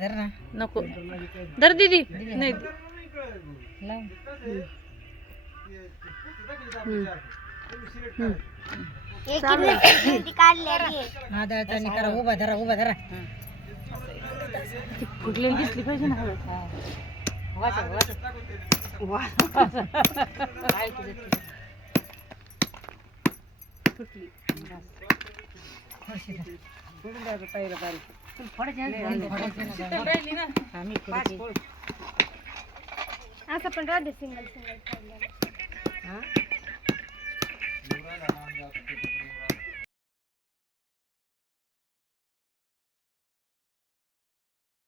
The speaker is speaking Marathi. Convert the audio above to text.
धर ना नको. धर दीदी. नाही. हा दळतानी करा उभा धरा उभा धरा. फुटलेली दिसली पाहिजे ना. हळद राहिली असं पण राहते सिंगल सिंगल